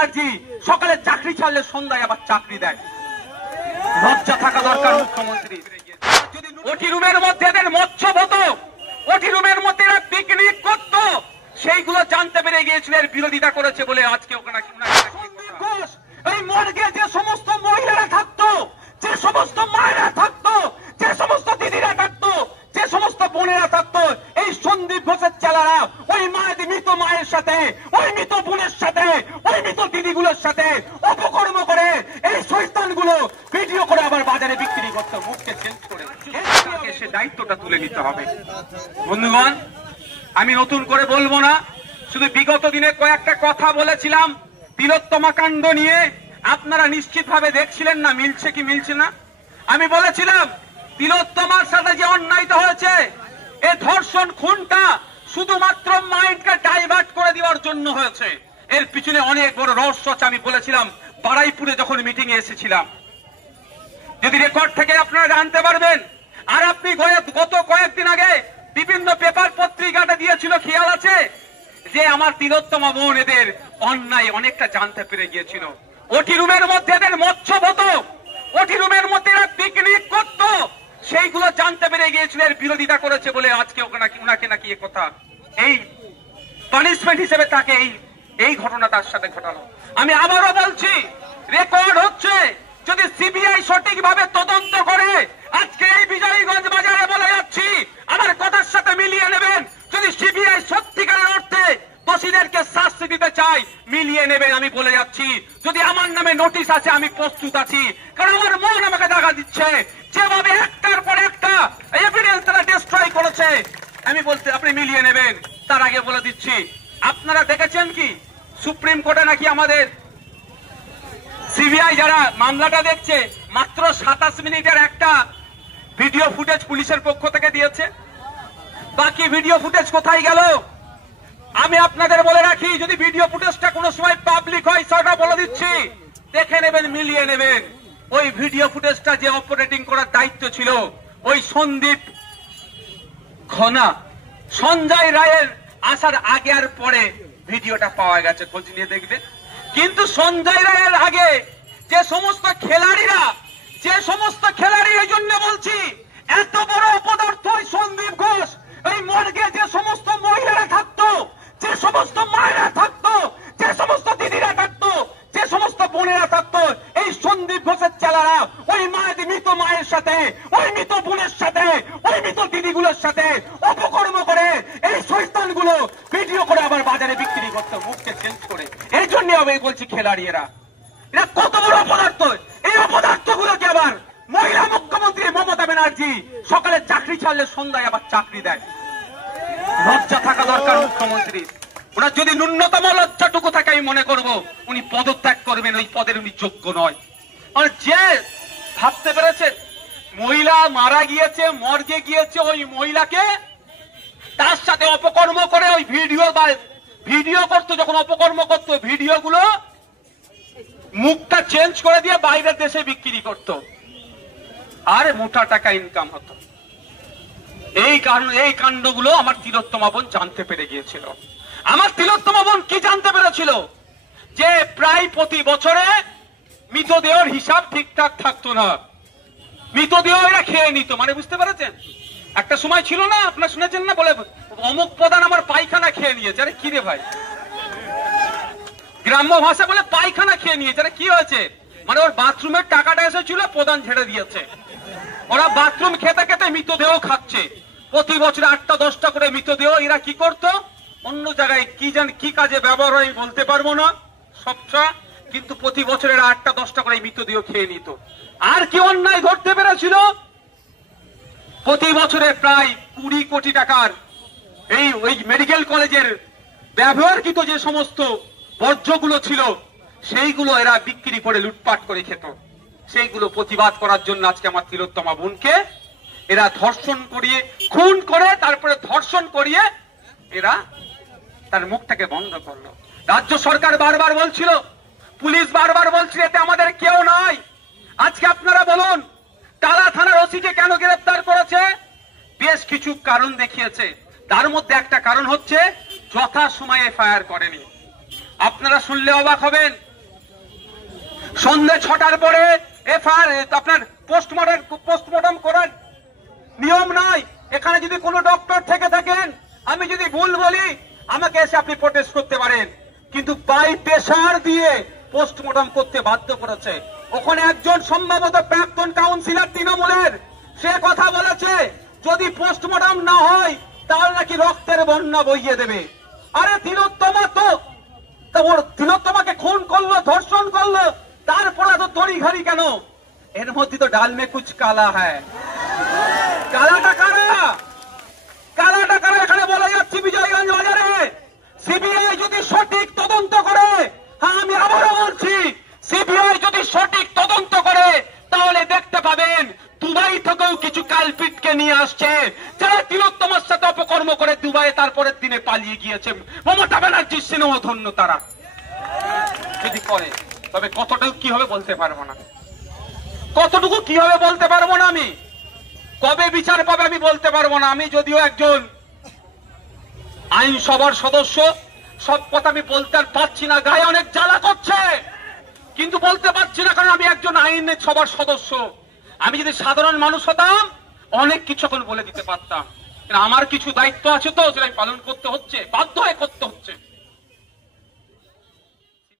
ব্যানার্জি সকালে চাকরি ছাড়লে সন্ধ্যায় আবার চাকরি দেয়। লজ্জা থাকা দরকার মুখ্যমন্ত্রী। ওটি রুমের মধ্যে এদের মৎস্য হতো, ওটি রুমের মধ্যে এরা পিকনিক করত, সেইগুলো জানতে পেরে গিয়েছিল, এর বিরোধিতা করেছে বলে আজকে ওখানে এই মর্গে যে সমস্ত মহিলারা থাকতো, যে সমস্ত মায়েরা থাকতো, যে সমস্ত দিদিরা থাকতো, যে সমস্ত বোনেরা থাকতো, এই সন্দীপ ঘোষের চেলারা ওই মৃত মায়ের সাথে, ওই মৃত বোনের সাথে, ওই মৃত দিদিগুলোর সাথে অপকর্ম করে এই শয়তানগুলো ভিডিও করে আবার বাজারে বিক্রি করতো, মুখকে চেঞ্জ করে। সে দায়িত্বটা তুলে নিতে হবে। বন্ধুগণ, আমি নতুন করে বলবো না, শুধু বিগত দিনে কয়েকটা কথা বলেছিলাম তিলোত্তমা কাণ্ড নিয়ে। আপনারা নিশ্চিতভাবে দেখছিলেন না মিলছে কি মিলছে না। আমি বলেছিলাম তিলোত্তমার সাথে যে অন্যায়টা হয়েছে, এই ধর্ষণ খুনটা শুধুমাত্র মাইন্ডকে ডাইভার্ট করে দেওয়ার জন্য হয়েছে। এর পিছনে অনেক বড় রহস্য আছে। আমি বলেছিলাম বারাইপুরে যখন মিটিং এ এসেছিলাম, যদি রেকর্ড থেকে আপনারা জানতে পারবেন। আর আপনি গত কয়েকদিন আগে বিভিন্ন পেপার পত্রিকাটা দিয়েছিল, খেয়াল আছে যে আমার তিলোত্তমা বোন এদের অন্যায় অনেকটা জানতে পেরে গিয়েছিল। ওটি রুমের মধ্যে এদের মৎস্য হতো, ওটি রুমের মধ্যে এরা পিকনিক করত, সেইগুলো জানতে পেরে গিয়েছিল, এর বিরোধিতা করেছে বলে আজকে ওনাকে নাকি এ কথা এই পানিশমেন্ট হিসেবে তাকে এই ঘটনা তার সাথে ঘটালো। আমি আবারও বলছি, রেকর্ড হচ্ছে, যদি সিবিআই সঠিকভাবে তদন্ত করে, আজকে এই বিজয়গঞ্জ বাজারে বলে যাচ্ছি, আমার কথার সাথে মিলিয়ে নেবেন। যদি সিবিআই সত্যিকারের অর্থে দোষীদেরকে শাস্তি দিতে চাই, মিলিয়ে নেবেন। আমি বলে যাচ্ছি, যদি আমার নামে নোটিশ আছে আমি প্রস্তুত আছি, কারণ আমার মন আমাকে দেখা দিচ্ছে যেভাবে একটার পর একটা এভিডেন্স তারা ডিস্ট্রয় করেছে। আমি বলতে আপনি মিলিয়ে নেবেন। তার আগে বলে দিচ্ছি, আপনারা দেখেছেন কি সুপ্রিম কোর্টে নাকি আমাদের সিবিআই যারা মামলাটা দেখছে মাত্র 27 মিনিটের একটা ভিডিও ফুটেজ পুলিশের পক্ষ থেকে দিয়েছে। বাকি ভিডিও ফুটেজ কোথায় গেল? আমি আপনাদের বলে রাখি, যদি ভিডিও ফুটেজটা কোনো সময় পাবলিক হয়, সেটা বলে দিচ্ছি, দেখে নেবেন, মিলিয়ে নেবেন। ওই ভিডিও ফুটেজটা যে অপারেটিং করার দায়িত্ব ছিল ওই সন্দীপ ঘনা, সঞ্জয় রায়ের আসার আগে আর পরে ভিডিওটা পাওয়া গেছে, খোঁজ নিয়ে দেখবেন। কিন্তু সঞ্জয় রায়ের আগে যে সমস্ত খেলাড়ি, এই জন্য বলছি এত বড় অপদার্থ ওই সন্দীপ ঘোষ, এই মর্গে যে সমস্ত মহিলারা থাকতো, যে সমস্ত মায়েরা থাকতো, যে সমস্ত দিদিরা থাকতো, যে সমস্ত বোনেরা থাকতো, এই সন্দীপ ঘোষের চেলারা ওই মৃত মায়ের সাথে, ওই মৃত বোনের সাথে, ওই মৃত দিদিগুলোর সাথে অপকর্ম করে এই শয়তানগুলো ভিডিও করে আবার বাজারে বিক্রি করতো, মুখকে চেঞ্জ করে। এই জন্য আমি বলছি খেলাড়ি এরা কত বড় অপদার্থ। এই অপদার্থগুলোকে আবার মহিলা মুখ্যমন্ত্রী মমতা ব্যানার্জি সকালে চাকরি ছাড়লে সন্ধ্যায় আবার চাকরি দেয়। লজ্জা থাকা দরকার মুখ্যমন্ত্রী। ওনার যদি ন্যূনতম লজ্জাটুকু থাকে, আমি মনে করব উনি পদত্যাগ করবেন, ওই পদের উনি যোগ্য নয়। আর যে ভাবতে পেরেছে মহিলা মারা গিয়েছে, মর্গে গিয়েছে, ওই মহিলাকে তার সাথে অপকর্ম করে ওই ভিডিও করতো, যখন অপকর্ম করতো ভিডিওগুলো মুখটা চেঞ্জ করে দিয়ে বাইরের দেশে বিক্রি করতো, আর মোটা টাকা ইনকাম হতো। এই কাণ্ডগুলো আমার তিলোত্তমা বোন জানতে পেরে গিয়েছিল। আমার তিলোত্তমা বোন কি জানতে পেরেছিল? যে প্রায় প্রতি বছরে মৃতদেহের হিসাব ঠিকঠাক থাকতো না, মৃতদেহ এরা খেয়ে নিত। মানে বুঝতে পেরেছেন? একটা সময় ছিল না, আপনারা শুনেছেন না, বলে অমুক প্রধান আমার পায়খানা খেয়ে নিয়েছে। আরে কি রে ভাই, গ্রাম্য ভাষা বলে পায়খানা খেয়ে নিয়েছে। আরে কি হয়েছে? মানে ওর বাথরুমের টাকাটা এসেছিল, প্রধান ঝেড়ে দিয়েছে। ওরা বাথরুম খেতে খেতে মৃতদেহ খাচ্ছে। প্রতি বছরে 8টা-10টা করে মৃতদেহ এরা কি করত, অন্য জায়গায় কি কাজে ব্যবহার হয় বলতে পারবো না সবটা, কিন্তু প্রতি বছরে 8টা-10টা করে মৃতদেহ খেয়ে নিত। আর কি অন্যায় ধরতে পেরেছিল? প্রতি বছরে প্রায় 20 কোটি টাকার ওই মেডিকেল কলেজের ব্যবহারকৃত যে সমস্ত বর্জ্যগুলো ছিল, সেইগুলো এরা বিক্রি করে লুটপাট করে খেত। সেইগুলো প্রতিবাদ করার জন্য আজকে আমার তিলোত্তমা বোনকে এরা ধর্ষণ করিয়ে, খুন করে, তারপরে ধর্ষণ করিয়ে এরা তার মুখটাকে বন্ধ করলো। রাজ্য সরকার বারবার বলছিল, পুলিশ বারবার বলছিল এতে আমাদের কেউ নাই। আজকে আপনারা বলুন, টালা থানার ওসিকে কেন গ্রেফতার করেছে? বেশ কিছু কারণ দেখিয়েছে। তার মধ্যে একটা কারণ হচ্ছে যথা সময়ে এফআইআর করেনি। আপনারা শুনলে অবাক হবেন, সন্ধ্যে 6টার পরে এফআইআর আপনার পোস্টমর্টম করার নিয়ম নাই। এখানে যদি কোনো ডক্টর থেকে থাকেন, আমি যদি ভুল বলি, আমাকে এসে আপনি প্রোটেস্ট করতে পারেন, কিন্তু বাই প্রেসার দিয়ে পোস্টমর্টম করতে বাধ্য করেছে। ওখানে একজন সম্ভবত প্রাক্তন কাউন্সিলর তৃণমূলের, সে কথা বলেছে যদি পোস্টমর্টম না হয় তাহলে নাকি রক্তের বন্যা বইয়ে দেবে। আরে তিলোত্তমা তো ওর তিলোত্তমাকে খুন করলো, ধর্ষণ করলো, তারপরে তো তড়িঘড়ি কেন? এর মধ্যে তো ডাল মে কুছ কালা হ্যায়। কালাটা কারা? কালাটা কারা এখানে বলা যাচ্ছে বিজয়গঞ্জ বাজারে। সিবিআই যদি সঠিক তদন্ত করে, হ্যাঁ আমি আবারও বলছি, সিবিআই যদি সঠিক তদন্ত করে তাহলে দেখতে পাবেন দুবাই থেকেও কিছু কালপিটকে নিয়ে আসছে, যারা তিলোত্তমার সাথে অপকর্ম করে দুবাই তারপরের দিনে পালিয়ে গিয়েছে। মমতা ব্যানার্জির সিনেমা ধন্য তারা যদি করে, তবে কতটুকু কি হবে বলতে পারবো না, কতটুকু কি হবে বলতে পারবো না, আমি কবে বিচার পাবে আমি বলতে পারবো না। আমি যদিও একজন আইনসভার সদস্য, সব কথা আমি বলতে পারছি না, গায়ে অনেক জ্বালা করছে, কিন্তু বলতে পারছি না, কারণ আমি একজন আইনের সভার সদস্য। আমি যদি সাধারণ মানুষ হতাম অনেক কিছু এখন বলে দিতে পারতাম, আমার কিছু দায়িত্ব আছে তো, সেটা পালন করতে হচ্ছে, বাধ্য হয়ে করতে হচ্ছে।